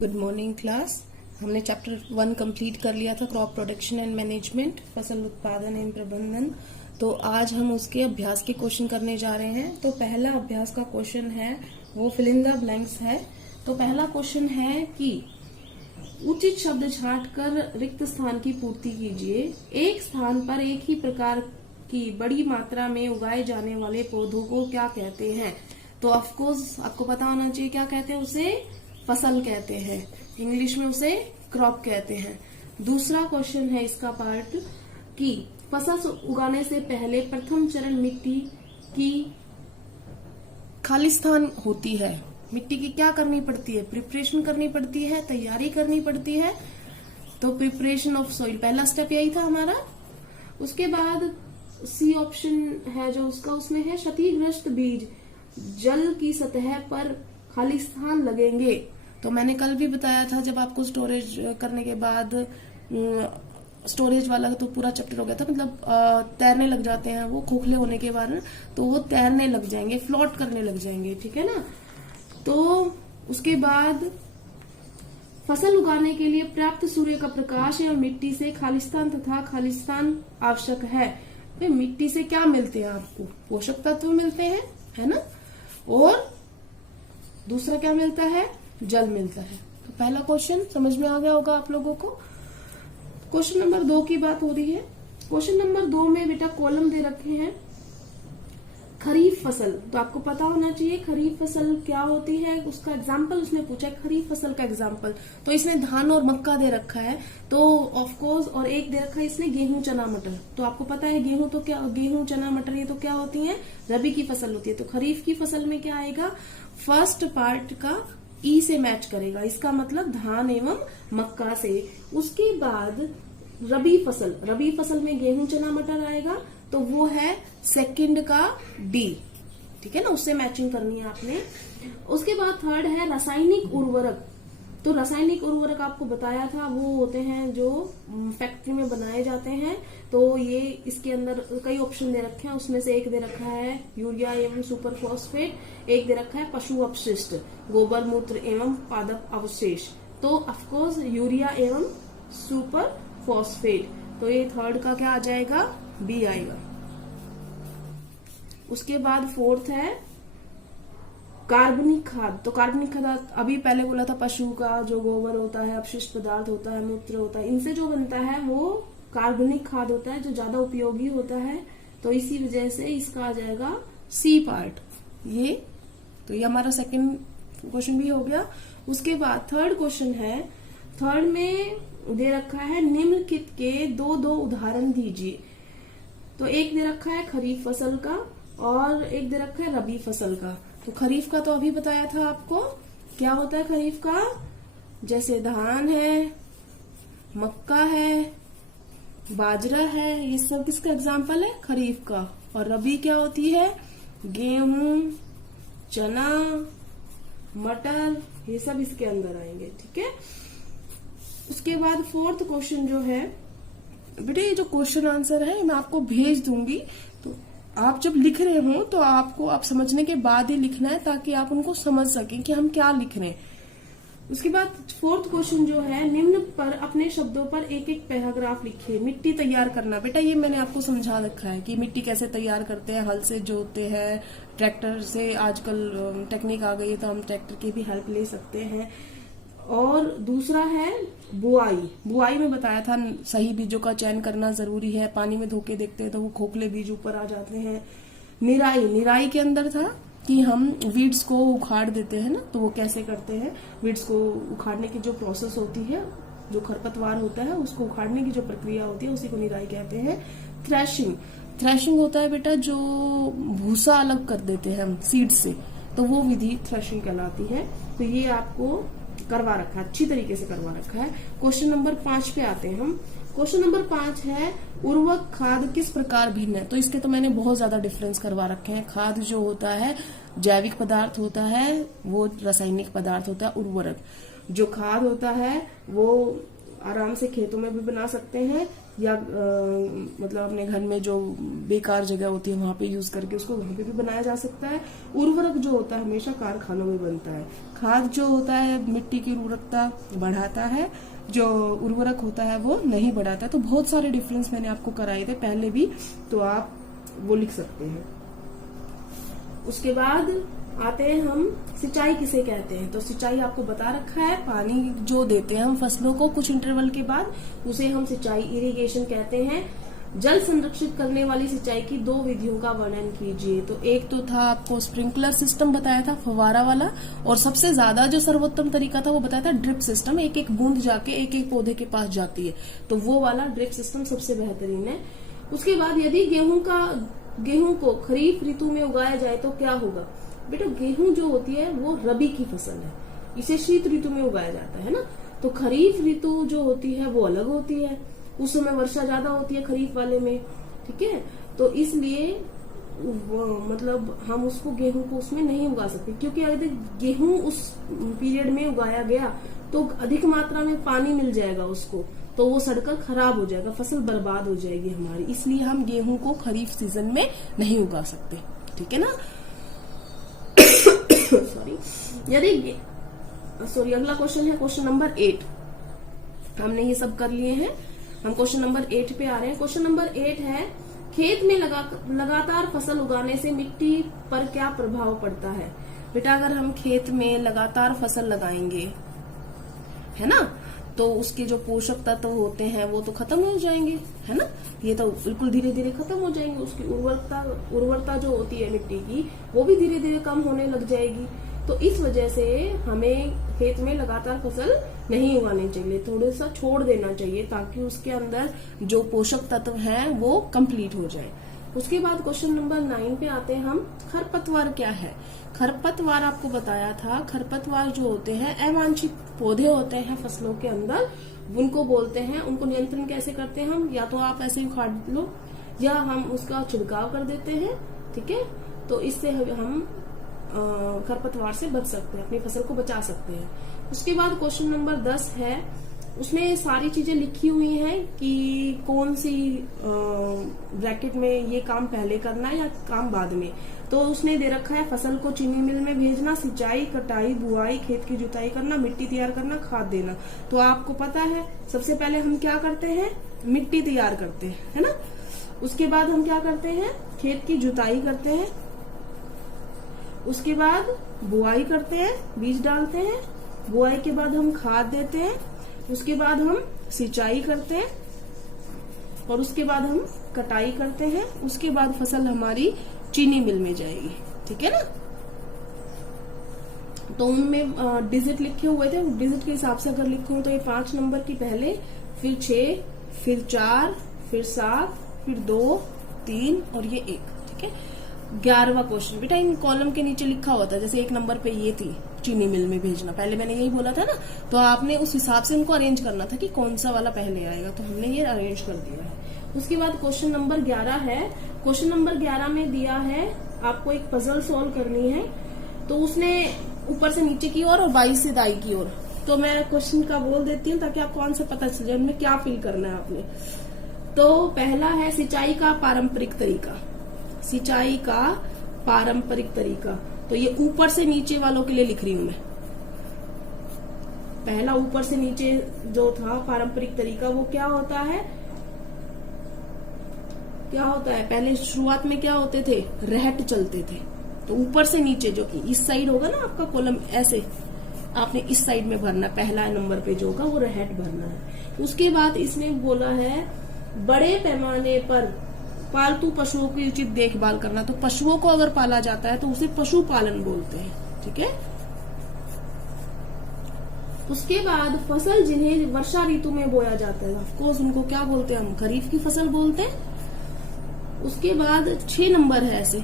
Good morning class. हमने chapter 1 complete कर लिया था, क्रॉप प्रोडक्शन एंड मैनेजमेंट, फसल उत्पादन एवं प्रबंधन। तो आज हम उसके अभ्यास के क्वेश्चन करने जा रहे हैं। तो पहला अभ्यास का क्वेश्चन है वो फिल इन द ब्लैंक्स है। तो पहला क्वेश्चन है कि उचित शब्द छांट कर रिक्त स्थान की पूर्ति कीजिए। एक स्थान पर एक ही प्रकार की बड़ी मात्रा में उगाए जाने वाले पौधों को क्या कहते हैं? तो ऑफकोर्स आपको पता होना चाहिए क्या कहते हैं, उसे फसल कहते हैं, इंग्लिश में उसे क्रॉप कहते हैं। दूसरा क्वेश्चन है इसका पार्ट कि फसल उगाने से पहले प्रथम चरण मिट्टी की खालिस्तान होती है। मिट्टी की क्या करनी पड़ती है? प्रिपरेशन करनी पड़ती है, तैयारी करनी पड़ती है। तो प्रिपरेशन ऑफ सॉइल पहला स्टेप यही था हमारा। उसके बाद सी ऑप्शन है जो उसका, उसमें है क्षतिग्रस्त बीज जल की सतह पर खालिस्तान लगेंगे। तो मैंने कल भी बताया था, जब आपको स्टोरेज करने के बाद स्टोरेज वाला तो पूरा चैप्टर हो गया था, मतलब तैरने लग जाते हैं वो खोखले होने के बाद, तो वो तैरने लग जाएंगे, फ्लोट करने लग जाएंगे, ठीक है ना। तो उसके बाद फसल उगाने के लिए पर्याप्त सूर्य का प्रकाश एवं मिट्टी से खालिस्तान तथा खालिस्तान आवश्यक है। तो मिट्टी से क्या मिलते हैं आपको? पोषक तत्व मिलते हैं, है ना। और दूसरा क्या मिलता है? जल मिलता है। तो पहला क्वेश्चन समझ में आ गया होगा आप लोगों को। क्वेश्चन नंबर 2 की बात हो रही है। क्वेश्चन नंबर 2 में बेटा कॉलम दे रखे हैं खरीफ फसल। तो आपको पता होना चाहिए खरीफ फसल क्या होती है। उसका एग्जाम्पल उसने पूछा है, खरीफ फसल का एग्जाम्पल। तो इसने धान और मक्का दे रखा है, तो ऑफकोर्स, और एक दे रखा है इसने गेहूं चना मटर। तो आपको पता है गेहूं तो क्या, गेहूं चना मटर ये तो क्या होती है? रबी की फसल होती है। तो खरीफ की फसल में क्या आएगा? फर्स्ट पार्ट का ई से मैच करेगा, इसका मतलब धान एवं मक्का से। उसके बाद रबी फसल में गेहूं चना मटर आएगा, तो वो है सेकंड का डी, ठीक है ना, उससे मैचिंग करनी है आपने। उसके बाद थर्ड है रासायनिक उर्वरक। तो रासायनिक उर्वरक आपको बताया था, वो होते हैं जो फैक्ट्री में बनाए जाते हैं। तो ये इसके अंदर कई ऑप्शन दे रखे हैं, उसमें से एक दे रखा है यूरिया एवं सुपर फॉस्फेट, एक दे रखा है पशु अपशिष्ट, गोबर मूत्र एवं पादप अवशेष। तो ऑफकोर्स यूरिया एवं सुपर फॉस्फेट। तो ये थर्ड का क्या आ जाएगा? बी आएगा। उसके बाद फोर्थ है कार्बनिक खाद। तो कार्बनिक खाद अभी पहले बोला था, पशु का जो गोबर होता है, अपशिष्ट पदार्थ होता है, मूत्र होता है, इनसे जो बनता है वो कार्बनिक खाद होता है, जो ज्यादा उपयोगी होता है। तो इसी वजह से इसका आ जाएगा सी पार्ट ये। तो ये हमारा सेकंड क्वेश्चन भी हो गया। उसके बाद थर्ड क्वेश्चन है, थर्ड में दे रखा है निम्नलिखित के दो उदाहरण दीजिए। तो एक दे रखा है खरीफ फसल का और एक दे रखा है रबी फसल का। तो खरीफ का तो अभी बताया था आपको, क्या होता है खरीफ का? जैसे धान है, मक्का है, बाजरा है, ये सब किसका एग्जाम्पल है? खरीफ का। और रबी क्या होती है? गेहूं, चना, मटर, ये सब इसके अंदर आएंगे, ठीक है। उसके बाद फोर्थ क्वेश्चन जो है बेटे, ये जो क्वेश्चन आंसर है मैं आपको भेज दूंगी, तो आप जब लिख रहे हो तो आपको आप समझने के बाद ही लिखना है, ताकि आप उनको समझ सकें कि हम क्या लिख रहे हैं। उसके बाद फोर्थ क्वेश्चन जो है, निम्न पर अपने शब्दों पर एक एक पैराग्राफ लिखिए। मिट्टी तैयार करना, बेटा ये मैंने आपको समझा रखा है कि मिट्टी कैसे तैयार करते हैं। हल से जोतते हैं, ट्रैक्टर से आजकल टेक्निक आ गई है, तो हम ट्रैक्टर की भी हेल्प ले सकते हैं। और दूसरा है बुआई में बताया था सही बीजों का चयन करना जरूरी है। पानी में धोके देखते हैं तो वो खोखले बीज ऊपर आ जाते हैं। निराई के अंदर था कि हम वीड्स को उखाड़ देते हैं ना, तो वो कैसे करते हैं? वीड्स को उखाड़ने की जो प्रोसेस होती है, जो खरपतवार होता है उसको उखाड़ने की जो प्रक्रिया होती है, उसी को निराई कहते हैं। थ्रेशिंग होता है बेटा जो भूसा अलग कर देते हैं हम सीड से, तो वो विधि थ्रेशिंग कहलाती है। तो ये आपको करवा रखा है, अच्छी तरीके से करवा रखा है। क्वेश्चन नंबर 5 पे आते हैं हम। क्वेश्चन नंबर 5 है उर्वरक खाद किस प्रकार भिन्न है। तो इसके तो मैंने बहुत ज्यादा डिफरेंस करवा रखे हैं। खाद जो होता है जैविक पदार्थ होता है, वो रासायनिक पदार्थ होता है। उर्वरक जो खाद होता है वो आराम से खेतों में भी बना सकते हैं, या मतलब अपने घर में जो बेकार जगह होती है वहां पे यूज करके उसको वहां पे भी बनाया जा सकता है। उर्वरक जो होता है हमेशा कारखानों में बनता है। खाद जो होता है मिट्टी की उर्वरकता बढ़ाता है, जो उर्वरक होता है वो नहीं बढ़ाता है। तो बहुत सारे डिफरेंस मैंने आपको कराए थे पहले भी, तो आप वो लिख सकते हैं। उसके बाद आते हैं हम सिंचाई किसे कहते हैं। तो सिंचाई आपको बता रखा है, पानी जो देते हैं हम फसलों को कुछ इंटरवल के बाद, उसे हम सिंचाई इरिगेशन कहते हैं। जल संरक्षित करने वाली सिंचाई की 2 विधियों का वर्णन कीजिए। तो एक तो था आपको स्प्रिंकलर सिस्टम बताया था, फव्वारा वाला, और सबसे ज्यादा जो सर्वोत्तम तरीका था वो बताया था ड्रिप सिस्टम, एक एक बूंद जाके एक एक पौधे के पास जाती है, तो वो वाला ड्रिप सिस्टम सबसे बेहतरीन है। उसके बाद यदि गेहूं को खरीफ ऋतु में उगाया जाए तो क्या होगा। बेटा गेहूं जो होती है वो रबी की फसल है, इसे शीत ऋतु में उगाया जाता है ना। तो खरीफ ऋतु जो होती है वो अलग होती है, उस समय वर्षा ज्यादा होती है खरीफ वाले में, ठीक है। तो इसलिए मतलब हम उसको गेहूं को उसमें नहीं उगा सकते, क्योंकि अगर गेहूं उस पीरियड में उगाया गया तो अधिक मात्रा में पानी मिल जाएगा उसको, तो वो सड़कर खराब हो जाएगा, फसल बर्बाद हो जाएगी हमारी। इसलिए हम गेहूं को खरीफ सीजन में नहीं उगा सकते, ठीक है ना। सॉरी अगला क्वेश्चन है क्वेश्चन नंबर 8। हमने ये सब कर लिए हैं, हम क्वेश्चन नंबर 8 पे आ रहे हैं। क्वेश्चन नंबर 8 है, खेत में लगातार फसल उगाने से मिट्टी पर क्या प्रभाव पड़ता है। बेटा अगर हम खेत में लगातार फसल लगाएंगे, है ना, तो उसके जो पोषक तत्व होते हैं वो तो खत्म हो जाएंगे, है ना। ये तो बिल्कुल धीरे धीरे खत्म हो जाएंगे। उसकी उर्वरता जो होती है मिट्टी की वो भी धीरे धीरे कम होने लग जाएगी। तो इस वजह से हमें खेत में लगातार फसल नहीं उगानी चाहिए, थोड़ा सा छोड़ देना चाहिए ताकि उसके अंदर जो पोषक तत्व हैं वो कंप्लीट हो जाए। उसके बाद क्वेश्चन नंबर 9 पे आते हैं हम, खरपतवार क्या है। खरपतवार आपको बताया था, खरपतवार जो होते हैं अवांछित पौधे होते हैं फसलों के अंदर, उनको बोलते हैं। उनको नियंत्रण कैसे करते हैं हम, या तो आप ऐसे ही उखाड़ लो या हम उसका छिड़काव कर देते हैं, ठीक है। तो इससे हम खरपतवार से बच सकते हैं, अपनी फसल को बचा सकते हैं। उसके बाद क्वेश्चन नंबर 10 है, उसमें सारी चीजें लिखी हुई हैं कि कौन सी ब्रैकेट में ये काम पहले करना है या काम बाद में। तो उसने दे रखा है फसल को चीनी मिल में भेजना, सिंचाई, कटाई, बुआई, खेत की जुताई करना, मिट्टी तैयार करना, खाद देना। तो आपको पता है सबसे पहले हम क्या करते हैं, मिट्टी तैयार करते हैं, है ना। उसके बाद हम क्या करते हैं, खेत की जुताई करते हैं, उसके बाद बुआई करते हैं, बीज डालते हैं, बुआई के बाद हम खाद देते हैं, उसके बाद हम सिंचाई करते हैं और उसके बाद हम कटाई करते हैं। उसके बाद फसल हमारी चीनी मिल में जाएगी, ठीक है ना। तो उनमें डिजिट लिखे हुए थे, डिजिट के हिसाब से अगर लिखे हो तो ये 5 नंबर की पहले, फिर 6, फिर 4, फिर 7, फिर 2, 3 और ये 1, ठीक है। 11वां क्वेश्चन बेटा इन कॉलम के नीचे लिखा हुआ था, जैसे 1 नंबर पे ये थी चीनी मिल में भेजना, पहले मैंने यही बोला था ना, तो आपने उस हिसाब से उनको अरेंज करना था कि कौन सा वाला पहले आएगा, तो हमने ये अरेंज कर दिया है। उसके बाद क्वेश्चन नंबर 11 है, क्वेश्चन नंबर 11 में दिया है आपको एक पजल सॉल्व करनी है। तो उसने ऊपर से नीचे की ओर और बाई से दाई की ओर, तो मैं क्वेश्चन का बोल देती हूँ ताकि आपको आंसर पता चल जाए उनमें क्या फिल करना है आपने। तो पहला है सिंचाई का पारंपरिक तरीका, सिंचाई का पारंपरिक तरीका, तो ये ऊपर से नीचे वालों के लिए लिख रही हूं मैं। पहला ऊपर से नीचे जो था पारंपरिक तरीका वो क्या होता है, पहले शुरुआत में क्या होते थे, रहट चलते थे। तो ऊपर से नीचे जो इस साइड होगा ना आपका कॉलम, ऐसे आपने इस साइड में भरना, पहला नंबर पे जो होगा वो रहट भरना है। उसके बाद इसने बोला है बड़े पैमाने पर पालतू पशुओं की उचित देखभाल करना। तो पशुओं को अगर पाला जाता है तो उसे पशुपालन बोलते हैं, ठीक है। उसके बाद फसल जिन्हें वर्षा ऋतु में बोया जाता है, ऑफकोर्स उनको क्या बोलते हैं हम, खरीफ की फसल बोलते हैं। उसके बाद 6 नंबर है ऐसे,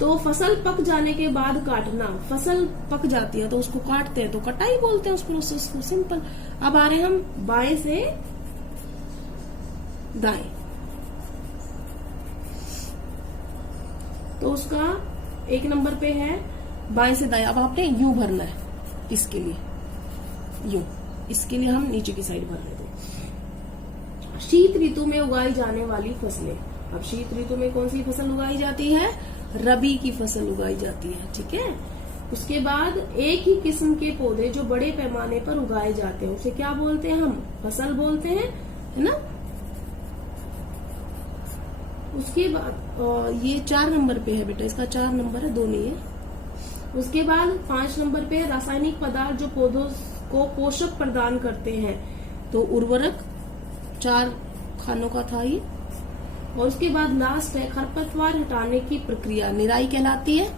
तो फसल पक जाने के बाद काटना, फसल पक जाती है तो उसको काटते हैं तो कटाई बोलते हैं उस प्रोसेस को, सिंपल। अब आ रहे हैं हम बाएं से दाएं, तो उसका 1 नंबर पे है बाएं से दाएं। अब आपने यूं भरना है, इसके लिए यूं, इसके लिए हम नीचे की साइड भर रहे थे। शीत ऋतु में उगाई जाने वाली फसलें। अब शीत ऋतु में कौन सी फसल उगाई जाती है? रबी की फसल उगाई जाती है, ठीक है। उसके बाद एक ही किस्म के पौधे जो बड़े पैमाने पर उगाए जाते हैं उसे क्या बोलते हैं? हम फसल बोलते हैं, है ना। उसके बाद ये 4 नंबर पे है बेटा, इसका 4 नंबर है, 2 नहीं है। उसके बाद 5 नंबर पे रासायनिक पदार्थ जो पौधों को पोषक प्रदान करते हैं, तो उर्वरक 4 खानों का था ये। और उसके बाद लास्ट है खरपतवार हटाने की प्रक्रिया, निराई कहलाती है।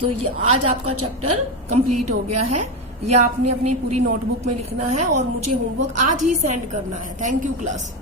तो ये आज आपका चैप्टर कंप्लीट हो गया है। ये आपने अपनी पूरी नोटबुक में लिखना है और मुझे होमवर्क आज ही सेंड करना है। Thank you class.